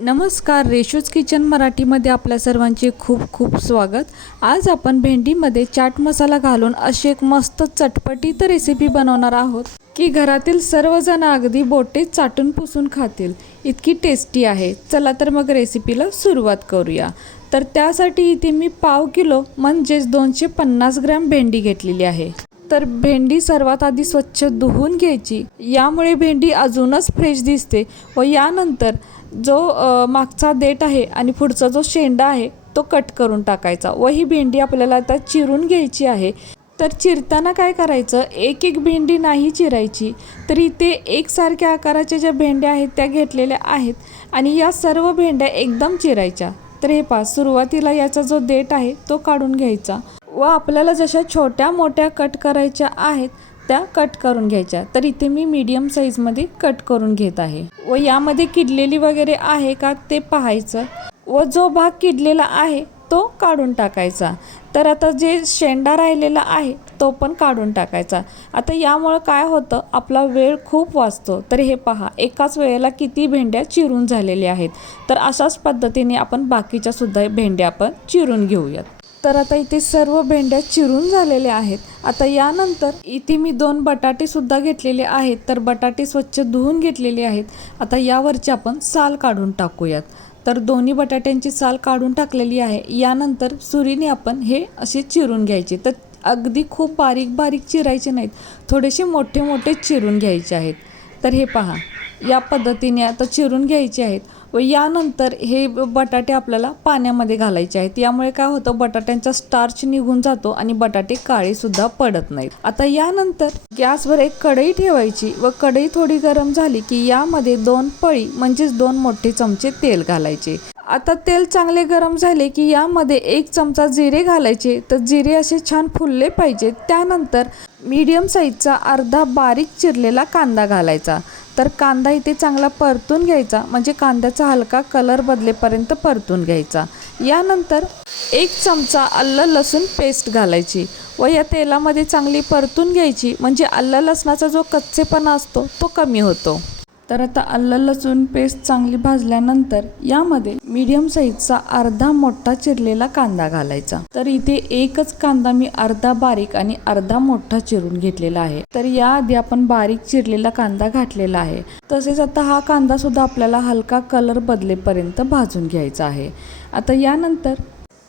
नमस्कार, रेशूज किचन मराठीमध्ये आपल्या सर्वांचे खूप खूप स्वागत। आज आपण भेंडीमध्ये चाट मसाला घालून अशी एक मस्त चटपटीत रेसिपी बनवणार आहोत की घरातील सर्वजण अगदी बोटे चाटून पुसून खातील इतकी टेस्टी आहे। चला तर मग रेसिपीला सुरुवात करूया। तर त्यासाठी इथे मी पाव किलो म्हणजेच 250 ग्रॅम भेंडी घेतलेली आहे। तर भेंडी सर्वात आधी स्वच्छ धुवून घ्यायची, यामुळे भेंडी अजूनच फ्रेश दिसते। व यानंतर जो मागचा देठ आहे आणि पुढचा जो शेंडा आहे तो कट करून टाकायचा व ही भेंडी आपल्याला आता चिरून घ्यायची आहे। तर चिरताना काय करायचं, एक एक भेंडी नाही चिरायची, तर इथे एकसारख्या आकाराच्या ज्या भेंड्या आहेत त्या घेतलेल्या आहेत आणि या सर्व भेंड्या एकदम चिरायच्या। तर हे पहा, सुरुवातीला याचा जो देठ आहे तो काढून घ्यायचा व आपल्याला जशा छोट्या मोठ्या कट करायच्या आहेत त्या कट करून घ्यायच्या। तर इथे मी मीडियम साईजमध्ये कट करून घेत आहे व यामध्ये किडलेली वगैरे आहे का ते पाहायचं व जो भाग किडलेला आहे तो काढून टाकायचा। तर आता जे शेंडा राहिलेला आहे तो पण काढून टाकायचा। आता यामुळे काय होतं, आपला वेळ खूप वाचतो। तर हे पहा, एकाच वेळेला किती भेंड्या चिरून झालेल्या आहेत। तर अशाच पद्धतीने आपण बाकीच्या सुद्धा भेंड्या आपण चिरून घेऊयात। तर आता इथे सर्व भेंड्या चिरून झालेल्या आहेत। आता यानंतर इथे मी 2 बटाटे सुद्धा घेतलेले आहेत। तर बटाटे स्वच्छ धुवून घेतलेले आहेत। आता यावरची आपण साल काढून टाकूयात। तर दोन्ही बटाट्यांची साल काढून टाकलेली आहे। यानंतर सुरीने आपण हे असे चिरून घ्यायचे। तर अगदी खूप बारीक बारीक चिरायचे नाहीत, थोडेसे मोठे मोठे चिरून घ्यायचे आहेत। तर हे पहा, या पद्धतीने आता चिरून घ्यायचे आहेत व यानंतर हे बटाटे आपल्याला पाण्यामध्ये घालायचे आहेत। यामुळे काय होतं, बटाट्यांचा स्टार्च निघून जातो आणि बटाटे काळे सुद्धा पडत नाहीत। आता यानंतर गॅसवर एक कढई ठेवायची व कढई थोडी गरम झाली की यामध्ये 2 पळी म्हणजेच 2 मोठे चमचे तेल घालायचे। आता तेल चांगले गरम झाले की यामध्ये 1 चमचा जिरे घालायचे। तर जिरे असे छान फुलले पाहिजेत। त्यानंतर मीडियम साईजचा अर्धा बारीक चिरलेला कांदा घालायचा। तर कांदा इथे चांगला परतून घ्यायचा, म्हणजे कांद्याचा हलका कलर बदलेपर्यंत परतून घ्यायचा। यानंतर 1 चमचा आलं लसूण पेस्ट घालायची व या तेलामध्ये चांगली परतून घ्यायची, म्हणजे आलं लसणाचा जो कच्चेपणा असतो तो कमी होतो। तर आता आलं लसूण पेस्ट चांगली भाजल्यानंतर यामध्ये मीडियम साईजचा अर्धा मोठा चिरलेला कांदा घालायचा। तर इथे एकच कांदा मी अर्धा बारीक आणि अर्धा मोठा चिरून घेतलेला आहे। तर याआधी आपण बारीक चिरलेला कांदा घातलेला आहे। तसेच आता हा कांदा सुद्धा आपल्याला हलका कलर बदलेपर्यंत भाजून घ्यायचा आहे। आता यानंतर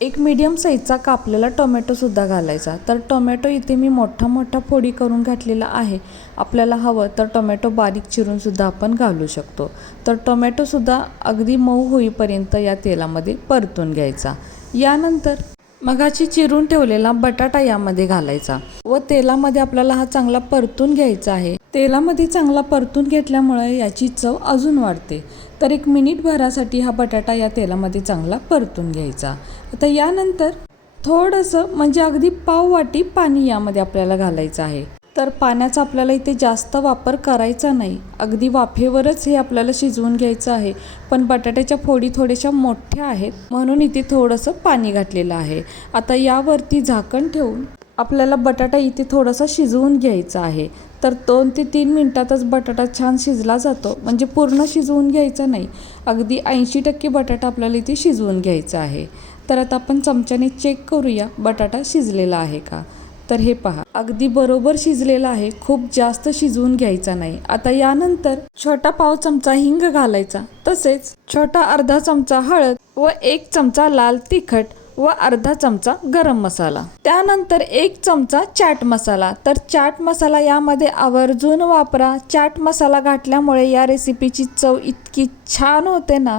एक मीडियम साईजचा कापलेला टोमॅटो सुद्धा घालायचा। तर टोमॅटो इथे मी मोठा मोठा फोडी करून घातलेला आहे। आपल्याला हवं तर टोमॅटो बारीक चिरून सुद्धा आपण घालू शकतो। तर टोमॅटो सुद्धा अगदी मऊ होईपर्यंत या तेलामध्ये परतून घ्यायचा। यानंतर मगाची चिरून ठेवलेला बटाटा यामध्ये घालायचा व तेलामध्ये आपल्याला हा चांगला परतून घ्यायचा आहे। तेलामध्ये चांगला परतून घेतल्यामुळे याची चव अजून वाढते। तर 1 मिनिटभरासाठी हा बटाटा या तेलामध्ये चांगला परतून घ्यायचा। आता यानंतर थोडंसं म्हणजे अगदी पाव वाटी पाणी यामध्ये आपल्याला घालायचं आहे। तर पाण्याचा आपल्याला इथे जास्त वापर करायचा नाही, अगदी वाफेवरच हे आपल्याला शिजवून घ्यायचं आहे। पण बटाट्याच्या फोडी थोड्याशा मोठ्या आहेत म्हणून इथे थोडंसं पाणी घातलेलं आहे। आता यावरती झाकण ठेवून आपल्याला बटाटा इथे थोडासा शिजवून घ्यायचा आहे। तर 2 ते 3 मिनिटातच बटाटा छान शिजला जातो, म्हणजे पूर्ण शिजवून घ्यायचा नाही, अगदी 80% बटाटा आपल्याला इथे शिजवून घ्यायचा आहे। तर आता आपण चमच्याने चेक करूया बटाटा शिजलेला आहे का। तर हे पहा, अगदी बरोबर शिजलेला आहे, खूप जास्त शिजवून घ्यायचा नाही। आता यानंतर छोटा पाव चमचा हिंग घालायचा, तसेच छोटा अर्धा चमचा हळद व 1 चमचा लाल तिखट व अर्धा चमचा गरम मसाला। त्यानंतर 1 चमचा चाट मसाला। तर चाट मसाला यामध्ये आवर्जून वापरा। चाट मसाला घातल्यामुळे या रेसिपीची चव इतकी छान होते ना,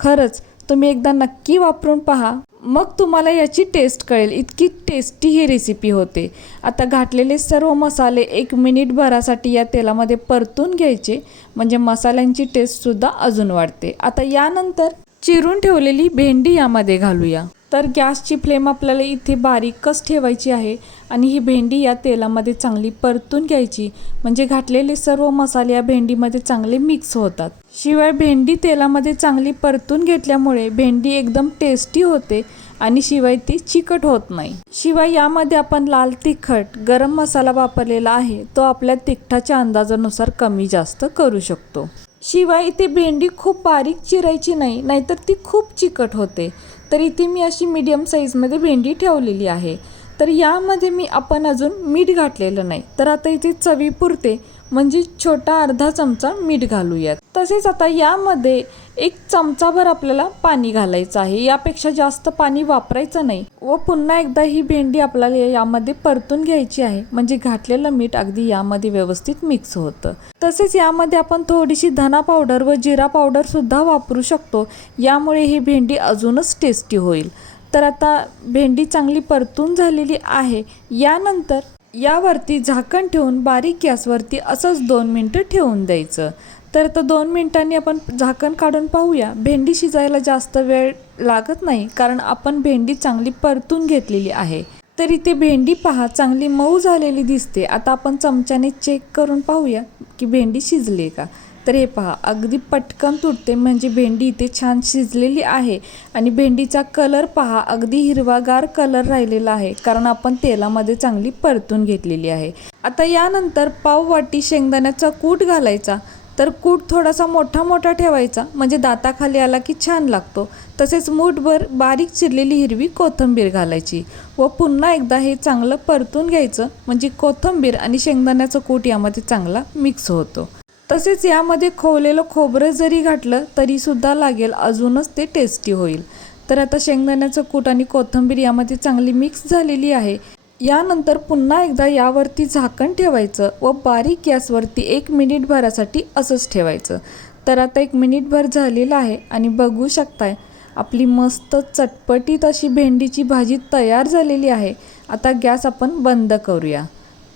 खरंच तुम्ही एकदा नक्की वापरून पहा, मग तुम्हाला याची टेस्ट कळेल, इतकी टेस्टी ही रेसिपी होते। आता घातलेले सर्व मसाले 1 मिनिटभरासाठी या तेलामध्ये परतून घ्यायचे, म्हणजे मसाल्यांची टेस्टसुद्धा अजून वाढते। आता यानंतर चिरून ठेवलेली भेंडी यामध्ये घालूया। तर गॅसची फ्लेम आपल्याला इथे बारीकच ठेवायची आहे आणि ही भेंडी या तेलामध्ये चांगली परतून घ्यायची, म्हणजे घातलेले सर्व मसाले या भेंडीमध्ये चांगले मिक्स होतात। शिवाय भेंडी तेलामध्ये चांगली परतून घेतल्यामुळे भेंडी एकदम टेस्टी होते आणि शिवाय ती चिकट होत नाही। शिवाय यामध्ये आपण लाल तिखट, गरम मसाला वापरलेला आहे, तो आपल्या तिखटाच्या अंदाजानुसार कमी जास्त करू शकतो। शिवाय इथे भेंडी खूप बारीक चिरायची नाही, नाहीतर ती खूप चिकट होते. तर इथे मी अशी मीडियम साईजमध्ये भेंडी ठेवलेली आहे. तर यामध्ये आपण अजून मीठ घातलेलं नाही. तर आता इथे चवीपुरते म्हणजे छोटा अर्धा चमचा मीठ घालूयात. तसेच आता यामध्ये 1 चमचाभर आपल्याला पाणी घालायचं आहे. यापेक्षा जास्त पाणी वापरायचं नाही. व पुन्हा एकदा ही भेंडी आपल्याला यामध्ये परतून घ्यायची आहे, म्हणजे घातलेलं मीठ अगदी यामध्ये व्यवस्थित मिक्स होतं. तसेच यामध्ये आपण थोडीशी धना पावडर व जिरा पावडर सुद्धा वापरू शकतो. यामुळे ही भेंडी अजूनच टेस्टी होईल. तर आता भेंडी चांगली परतून झालेली आहे. यानंतर यावरती झाकण ठेवून बारीक गॅसवरती असंच 2 मिनटं ठेवून द्यायचं. तर आता 2 मिनिटांनी आपण झाकण काढून पाहूया. भेंडी शिजायला जास्त वेळ लागत नाही, कारण आपण भेंडी चांगली परतून घेतलेली आहे. तर इथे भेंडी पहा चांगली मऊ झालेली दिसते. आता आपण चमच्याने चेक करून पाहूया की भेंडी शिजली का. तर हे पहा अगदी पटकन तुटते, म्हणजे भेंडी इथे छान शिजलेली आहे. आणि भेंडीचा कलर पहा अगदी हिरवागार कलर राहिलेला आहे, कारण आपण तेलामध्ये चांगली परतून घेतलेली आहे. आता यानंतर पाव वाटी शेंगदाण्याचा कूट घालायचा. तर कूट थोडासा मोठा मोठा ठेवायचा, म्हणजे दाताखाली आला की छान लागतो. तसेच मूठभर बारीक चिरलेली हिरवी कोथिंबीर घालायची व पुन्हा एकदा हे चांगलं परतून घ्यायचं, म्हणजे कोथिंबीर आणि शेंगदाण्याचं कूट यामध्ये चांगला मिक्स होतो. तसेच यामध्ये खोवलेलं खोबरं जरी घातलं तरी सुद्धा लागेल, अजूनच ते टेस्टी होईल. तर आता शेंगदाण्याचं कूट आणि कोथिंबीर यामध्ये चांगली मिक्स झालेली आहे. यानंतर पुन्हा एकदा यावरती झाकण ठेवायचं व बारीक गॅसवरती 1 मिनिटभरासाठी असंच ठेवायचं. तर आता 1 मिनिटभर झालेलं आहे आणि बघू शकताय आपली मस्त चटपटीत अशी भेंडीची भाजी तयार झालेली आहे. आता गॅस आपण बंद करूया.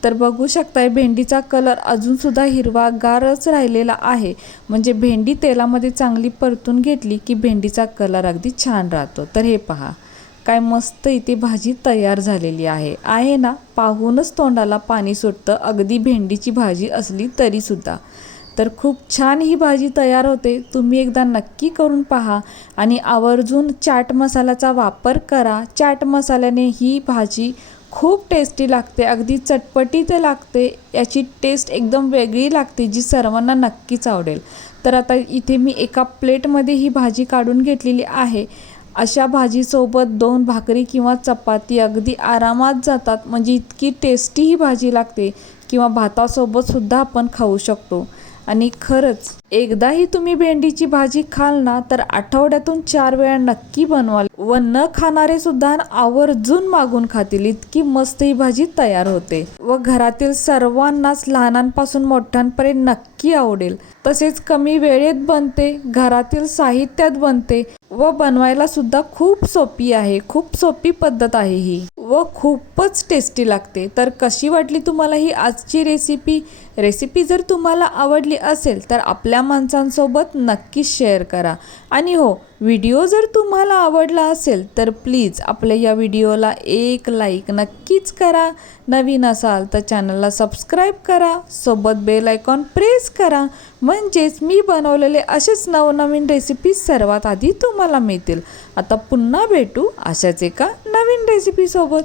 तर बघू शकताय भेंडीचा कलर अजूनसुद्धा हिरवागारच राहिलेला आहे, म्हणजे भेंडी तेलामध्ये चांगली परतून घेतली की भेंडीचा कलर अगदी छान राहतो. तर हे पहा काय मस्त इथे भाजी तयार झालेली आहे ना. पाहूनच तोंडाला पाणी सुटतं, अगदी भेंडीची भाजी असली तरीसुद्धा. तर खूप छान ही भाजी तयार होते. तुम्ही एकदा नक्की करून पहा आणि आवर्जून चाट मसाल्याचा वापर करा. चाट मसाल्याने ही भाजी खूप टेस्टी लागते, अगदी चटपटीत लागते. याची टेस्ट एकदम वेगळी लागते, जी सर्वांना नक्कीच आवडेल. तर आता इथे मी एका प्लेटमध्ये ही भाजी काढून घेतलेली आहे. अशा भाजीसोबत 2 भाकरी किंवा चपाती अगदी आरामात जातात, म्हणजे इतकी टेस्टी ही भाजी लागते. किंवा भातासोबत सुद्धा आपण खाऊ शकतो. आणि खरंच एकदाही तुम्ही भेंडीची भाजी खाल ना, तर आठवड्यातून 4 वेळा नक्की बनवाल व न खाणारे सुद्धा आवर्जून मागून खातील. इतकी मस्त ही भाजी तयार होते व घरातील सर्वांनाच लहानांपासून मोठ्यांपर्यंत नक्की आवडेल. तसेच कमी वेळेत बनते, घरातील साहित्यात बनते व बनवायला सुद्धा खूप सोपी आहे. खूप सोपी पद्धत आहे ही व खूपच टेस्टी लागते. तर कशी वाटली तुम्हाला ही आजची रेसिपी जर तुम्हाला आवडली असेल तर आपल्या माणसांसोबत नक्की शेअर करा. आणि हो, व्हिडिओ जर तुम्हाला आवडला असेल तर प्लीज आपल्या या व्हिडिओला एक लाईक नक्कीच करा. नवीन असाल तर चॅनलला सबस्क्राईब करा, सोबत बेल आयकॉन प्रेस करा, म्हणजेच मी बनवलेले असेच नवनवीन रेसिपी सर्वात आधी तुम्हाला मिळतील. आता पुन्हा भेटू अशाच एका नवीन रेसिपीसोबत.